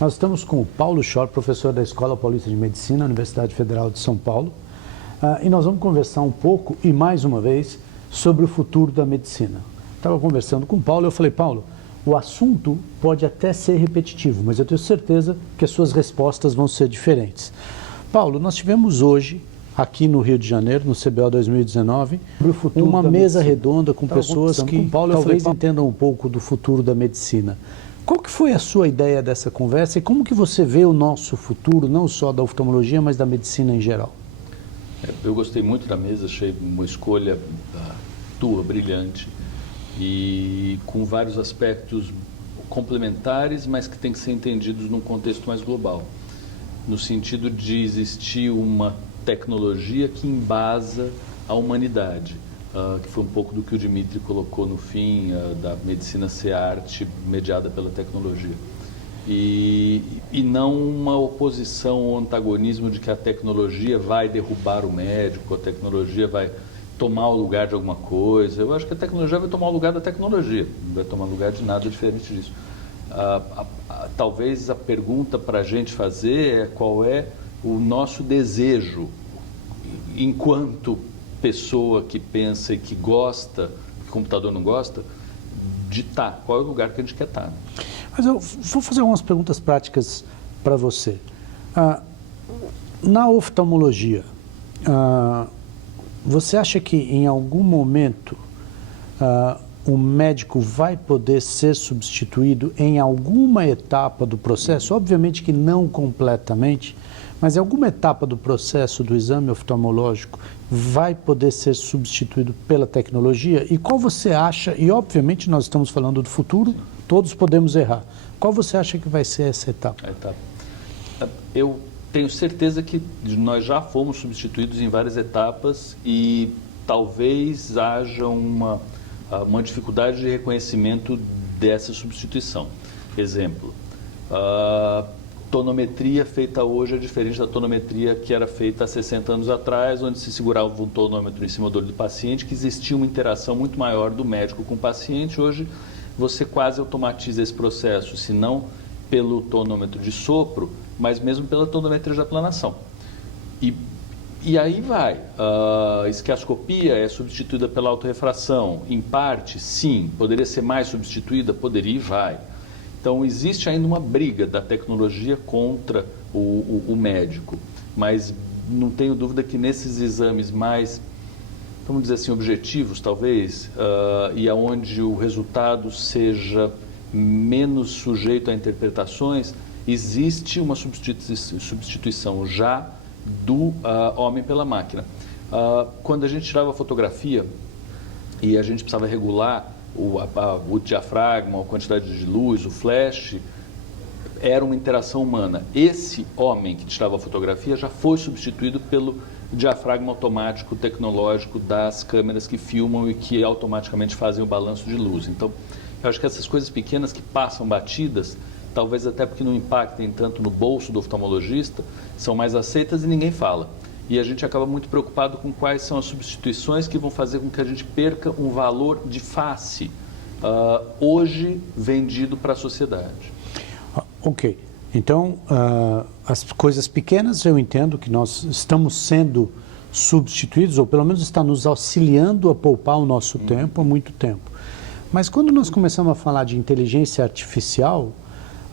Nós estamos com o Paulo Schor, professor da Escola Paulista de Medicina, Universidade Federal de São Paulo, e nós vamos conversar um pouco, e mais uma vez, sobre o futuro da medicina. Estava conversando com o Paulo, eu falei, Paulo, o assunto pode até ser repetitivo, mas eu tenho certeza que as suas respostas vão ser diferentes. Paulo, nós tivemos hoje, aqui no Rio de Janeiro, no CBO 2019, uma mesa redonda com pessoas que talvez entendam um pouco do futuro da medicina. Qual que foi a sua ideia dessa conversa e como que você vê o nosso futuro, não só da oftalmologia, mas da medicina em geral? Eu gostei muito da mesa, achei uma escolha tua, brilhante, e com vários aspectos complementares, mas que têm que ser entendidos num contexto mais global, no sentido de existir uma tecnologia que embasa a humanidade, que foi um pouco do que o Dimitri colocou no fim, da medicina ser arte mediada pela tecnologia. E não uma oposição ou antagonismo de que a tecnologia vai derrubar o médico, a tecnologia vai tomar o lugar de alguma coisa. Eu acho que a tecnologia vai tomar o lugar da tecnologia, não vai tomar lugar de nada diferente disso. Talvez a pergunta para a gente fazer é qual é o nosso desejo, enquanto pessoa que pensa e que gosta, que o computador não gosta, de estar. Qual é o lugar que a gente quer estar? Mas eu vou fazer algumas perguntas práticas para você. Na oftalmologia, você acha que em algum momento o médico vai poder ser substituído em alguma etapa do processo? Obviamente que não completamente, mas em alguma etapa do processo do exame oftalmológico vai poder ser substituído pela tecnologia? E qual você acha, e obviamente nós estamos falando do futuro, todos podemos errar, qual você acha que vai ser essa etapa? Eu tenho certeza que nós já fomos substituídos em várias etapas e talvez haja uma dificuldade de reconhecimento dessa substituição. Exemplo, tonometria feita hoje é diferente da tonometria que era feita há 60 anos atrás, onde se segurava um tonômetro em cima do olho do paciente, que existia uma interação muito maior do médico com o paciente. Hoje você quase automatiza esse processo, se não pelo tonômetro de sopro, mas mesmo pela tonometria de aplanação. E aí vai. A esquiascopia é substituída pela autorrefração. Em parte, sim. Poderia ser mais substituída? Poderia e vai. Então, existe ainda uma briga da tecnologia contra o médico, mas não tenho dúvida que nesses exames mais, vamos dizer assim, objetivos, talvez, e aonde o resultado seja menos sujeito a interpretações, existe uma substituição já do homem pela máquina. Quando a gente tirava a fotografia e a gente precisava regular o diafragma, a quantidade de luz, o flash, era uma interação humana. Esse homem que tirava a fotografia já foi substituído pelo diafragma automático tecnológico das câmeras que filmam e que automaticamente fazem o balanço de luz. Então, eu acho que essas coisas pequenas que passam batidas, talvez até porque não impactem tanto no bolso do oftalmologista, são mais aceitas e ninguém fala. E a gente acaba muito preocupado com quais são as substituições que vão fazer com que a gente perca um valor de face hoje vendido para a sociedade. Ok. Então, as coisas pequenas eu entendo que nós estamos sendo substituídos, ou pelo menos está nos auxiliando a poupar o nosso tempo há muito tempo. Mas quando nós começamos a falar de inteligência artificial,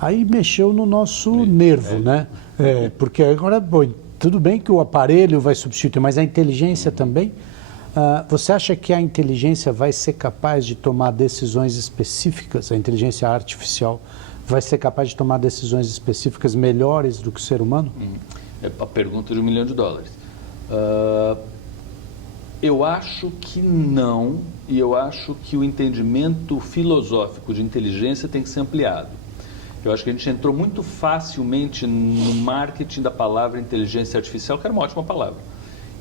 aí mexeu no nosso nervo, né? Porque agora, bom, tudo bem que o aparelho vai substituir, mas a inteligência também. Você acha que a inteligência vai ser capaz de tomar decisões específicas, a inteligência artificial vai ser capaz de tomar decisões específicas melhores do que o ser humano? É a pergunta de $1 milhão. Eu acho que não, e eu acho que o entendimento filosófico de inteligência tem que ser ampliado. Eu acho que a gente entrou muito facilmente no marketing da palavra inteligência artificial, que era uma ótima palavra.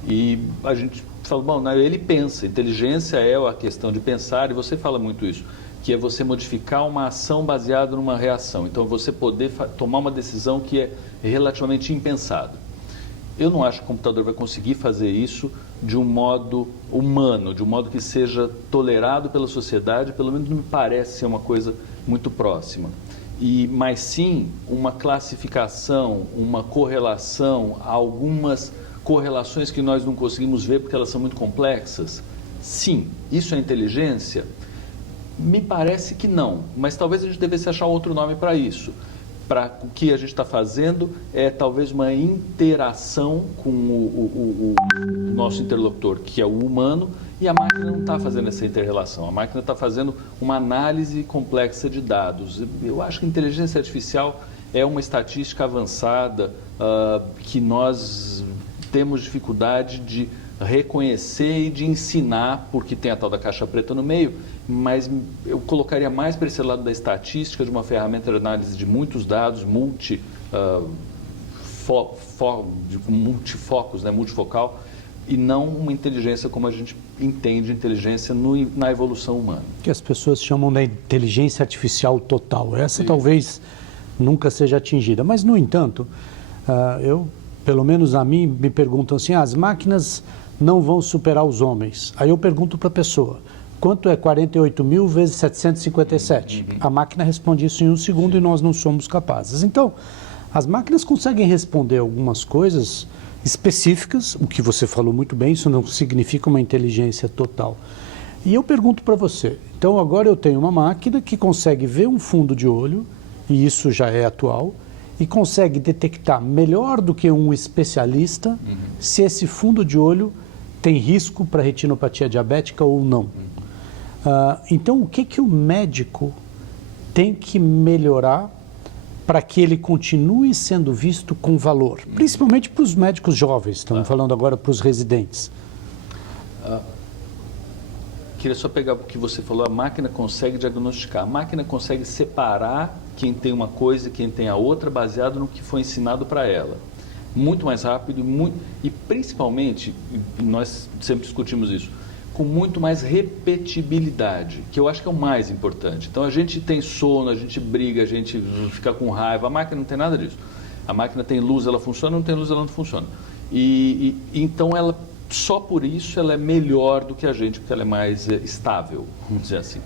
E a gente fala, bom, ele pensa, inteligência é a questão de pensar, e você fala muito isso, que é você modificar uma ação baseada numa reação. Então, você poder tomar uma decisão que é relativamente impensada. Eu não acho que o computador vai conseguir fazer isso de um modo humano, de um modo que seja tolerado pela sociedade, pelo menos não me parece ser uma coisa muito próxima. mas sim uma classificação, uma correlação, algumas correlações que nós não conseguimos ver porque elas são muito complexas? Sim. Isso é inteligência? Me parece que não, mas talvez a gente devesse achar outro nome para isso. Para o que a gente está fazendo é talvez uma interação com o nosso interlocutor, que é o humano, e a máquina não está fazendo essa inter-relação. A máquina está fazendo uma análise complexa de dados. Eu acho que a inteligência artificial é uma estatística avançada que nós temos dificuldade de reconhecer e de ensinar, porque tem a tal da caixa preta no meio, mas eu colocaria mais para esse lado da estatística, de uma ferramenta de análise de muitos dados, multifocos, né, multifocal, e não uma inteligência como a gente entende inteligência na evolução humana. Que as pessoas chamam de inteligência artificial total. Essa talvez nunca seja atingida, mas, no entanto, pelo menos a mim, me perguntam assim, as máquinas não vão superar os homens. Aí eu pergunto para a pessoa, quanto é 48.000 vezes 757? A máquina responde isso em 1 segundo e nós não somos capazes. Então, as máquinas conseguem responder algumas coisas específicas, o que você falou muito bem, isso não significa uma inteligência total. E eu pergunto para você, então agora eu tenho uma máquina que consegue ver um fundo de olho, e isso já é atual, e consegue detectar melhor do que um especialista se esse fundo de olho tem risco para retinopatia diabética ou não. Então, o que o médico tem que melhorar para que ele continue sendo visto com valor? Principalmente para os médicos jovens, estamos falando agora para os residentes. Queria só pegar o que você falou, a máquina consegue diagnosticar, a máquina consegue separar quem tem uma coisa e quem tem a outra, baseado no que foi ensinado para ela. Muito mais rápido e principalmente, nós sempre discutimos isso, com muito mais repetibilidade, que eu acho que é o mais importante. Então a gente tem sono, a gente briga, a gente fica com raiva, a máquina não tem nada disso. A máquina tem luz, ela funciona, não tem luz, ela não funciona. Então ela, só por isso, ela é melhor do que a gente, porque ela é mais estável, vamos dizer assim.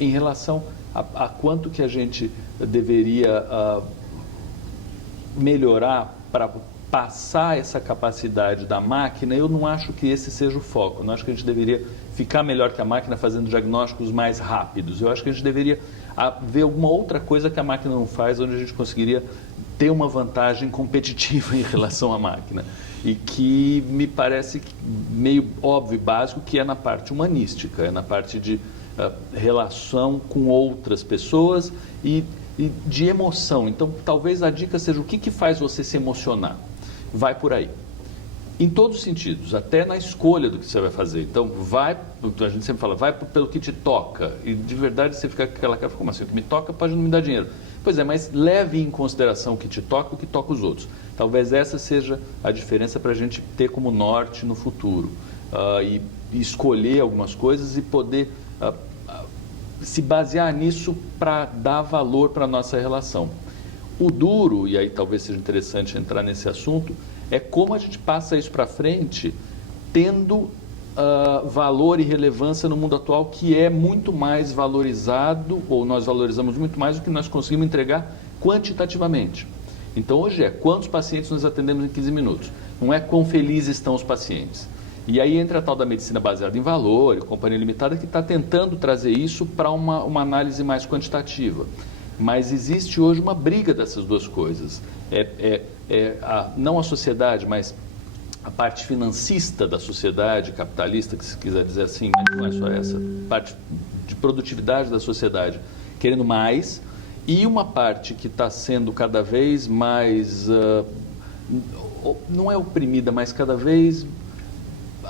Em relação a quanto que a gente deveria melhorar para passar essa capacidade da máquina, eu não acho que esse seja o foco. Eu não acho que a gente deveria ficar melhor que a máquina fazendo diagnósticos mais rápidos. Eu acho que a gente deveria ver alguma outra coisa que a máquina não faz, onde a gente conseguiria ter uma vantagem competitiva em relação à máquina. E que me parece meio óbvio e básico, que é na parte humanística, é na parte de relação com outras pessoas e de emoção. Então, talvez a dica seja o que faz você se emocionar. Vai por aí. Em todos os sentidos, até na escolha do que você vai fazer. Então, a gente sempre fala, vai pelo que te toca. E de verdade você fica com aquela cara, como assim, o que me toca pode não me dar dinheiro. Pois é, mas leve em consideração o que te toca e o que toca os outros. Talvez essa seja a diferença para a gente ter como norte no futuro. E escolher algumas coisas e poder se basear nisso para dar valor para a nossa relação. O duro, e aí talvez seja interessante entrar nesse assunto, é como a gente passa isso para frente tendo valor e relevância no mundo atual, que é muito mais valorizado, ou nós valorizamos muito mais do que nós conseguimos entregar quantitativamente. Então hoje quantos pacientes nós atendemos em 15 minutos, não é quão felizes estão os pacientes. E aí entra a tal da medicina baseada em valor, companhia limitada, que está tentando trazer isso para uma análise mais quantitativa. Mas existe hoje uma briga dessas duas coisas. Não a sociedade, mas a parte financista da sociedade, capitalista, que se quiser dizer assim, mas não é só essa, parte de produtividade da sociedade, querendo mais, e uma parte que está sendo cada vez mais, não é oprimida, mas cada vez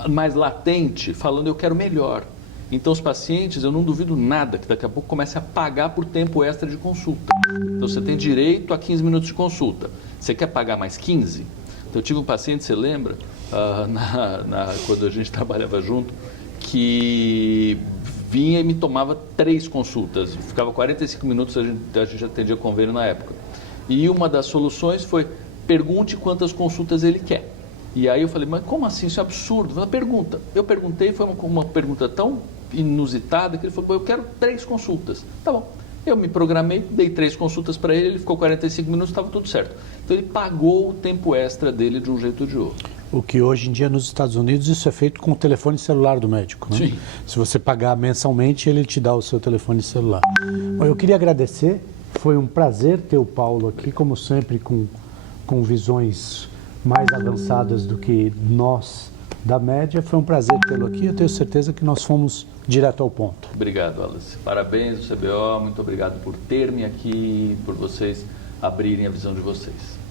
mais latente, falando eu quero melhor. Então os pacientes, eu não duvido nada que daqui a pouco comecem a pagar por tempo extra de consulta. Então você tem direito a 15 minutos de consulta. Você quer pagar mais 15? Então eu tive um paciente, você lembra, quando a gente trabalhava junto, que vinha e me tomava 3 consultas. Ficava 45 minutos, a gente atendia convênio na época. E uma das soluções foi, pergunte quantas consultas ele quer. E aí eu falei, mas como assim? Isso é absurdo. Uma pergunta. Eu perguntei, foi uma pergunta tão inusitada que ele falou, eu quero 3 consultas. Tá bom. Eu me programei, dei 3 consultas para ele ficou 45 minutos, estava tudo certo. Então ele pagou o tempo extra dele de um jeito ou de outro. O que hoje em dia nos Estados Unidos isso é feito com o telefone celular do médico, né? Sim. Se você pagar mensalmente, ele te dá o seu telefone celular. Bom, eu queria agradecer, foi um prazer ter o Paulo aqui, como sempre, com visões mais avançadas do que nós da média. Foi um prazer tê-lo aqui, eu tenho certeza que nós fomos direto ao ponto. Obrigado, Wallace. Parabéns ao CBO, muito obrigado por ter-me aqui, por vocês abrirem a visão de vocês.